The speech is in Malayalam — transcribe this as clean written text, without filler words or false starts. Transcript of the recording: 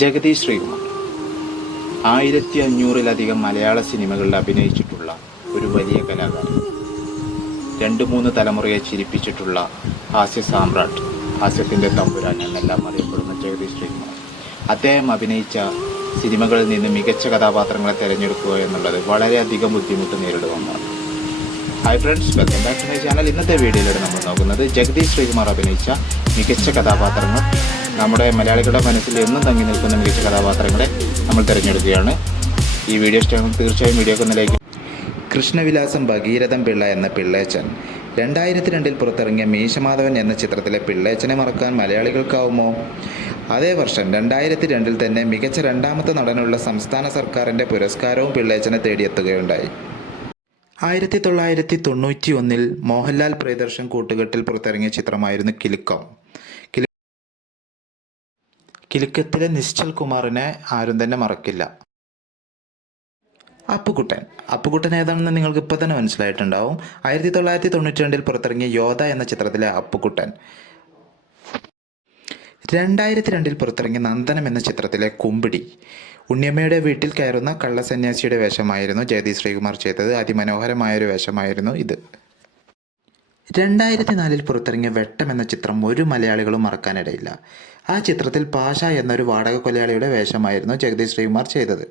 ജഗദീഷ് ശ്രീകുമാർ 1500-ലധികം മലയാള സിനിമകളിൽ അഭിനയിച്ചിട്ടുള്ള ഒരു വലിയ കലാകാരൻ. 2-3 തലമുറയെ ചിരിപ്പിച്ചിട്ടുള്ള ഹാസ്യ സാമ്രാട്ട്, ഹാസ്യത്തിൻ്റെ തമ്പുരാൻ എന്നെല്ലാം അറിയപ്പെടുന്ന ജഗദീഷ് ശ്രീകുമാർ. അദ്ദേഹം അഭിനയിച്ച സിനിമകളിൽ നിന്ന് മികച്ച കഥാപാത്രങ്ങളെ തിരഞ്ഞെടുക്കുക എന്നുള്ളത് വളരെയധികം ബുദ്ധിമുട്ട് നേരിടുന്നതാണ്. Hi friends, welcome back to my channel. ഇന്നത്തെ വീഡിയോയിലൂടെ നമ്മൾ നോക്കുന്നത് ജഗദീഷ് ശ്രീകുമാർ അഭിനയിച്ച മികച്ച കഥാപാത്രങ്ങൾ, നമ്മുടെ മലയാളികളുടെ മനസ്സിൽ എന്നും തങ്ങി നിൽക്കുന്ന മികച്ച കഥാപാത്രങ്ങളെ നമ്മൾ തിരഞ്ഞെടുക്കുകയാണ്. ഈ വീഡിയോ ഇഷ്ടമെങ്കിൽ തീർച്ചയായും വീഡിയോക്ക് ഒന്ന് ലൈക്ക്. കൃഷ്ണവിലാസം ഭഗീരഥൻ പിള്ള എന്ന പിള്ളേച്ചൻ 2002 പുറത്തിറങ്ങിയ മീശമാധവൻ എന്ന ചിത്രത്തിലെ പിള്ളേച്ചനെ മറക്കാൻ മലയാളികൾക്കാവുമോ? അതേ വർഷം 2002 തന്നെ മികച്ച രണ്ടാമത്തെ നടനുള്ള സംസ്ഥാന സർക്കാരിൻ്റെ പുരസ്കാരവും പിള്ളേച്ചനെ തേടിയെത്തുകയുണ്ടായി. 1991 മോഹൻലാൽ പ്രിയദർശൻ കൂട്ടുകെട്ടിൽ പുറത്തിറങ്ങിയ ചിത്രമായിരുന്നു കിലുക്കം. കിലുക്കത്തിലെ നിശ്ചൽ കുമാറിനെ ആരും തന്നെ മറക്കില്ല. അപ്പുകുട്ടൻ ഏതാണെന്ന് നിങ്ങൾക്ക് ഇപ്പോൾ തന്നെ മനസ്സിലായിട്ടുണ്ടാവും. 1992 പുറത്തിറങ്ങിയ യോധ എന്ന ചിത്രത്തിലെ അപ്പുകുട്ടൻ. 2002 പുറത്തിറങ്ങിയ നന്ദനം എന്ന ചിത്രത്തിലെ കുമ്പിടി. ഉണ്ണിയമ്മയുടെ വീട്ടിൽ കയറുന്ന കള്ളസന്യാസിയുടെ വേഷമായിരുന്നു ജഗദീഷ് ശ്രീകുമാർ ചെയ്തത്. അതിമനോഹരമായൊരു വേഷമായിരുന്നു ഇത്. 2004 പുറത്തിറങ്ങിയ വെട്ടം എന്ന ചിത്രം ഒരു മലയാളികളും മറക്കാനിടയില്ല. ആ ചിത്രത്തിൽ പാഷ എന്നൊരു വാടക കൊലയാളിയുടെ വേഷമായിരുന്നു ജഗദീഷ് ശ്രീകുമാർ ചെയ്തത്.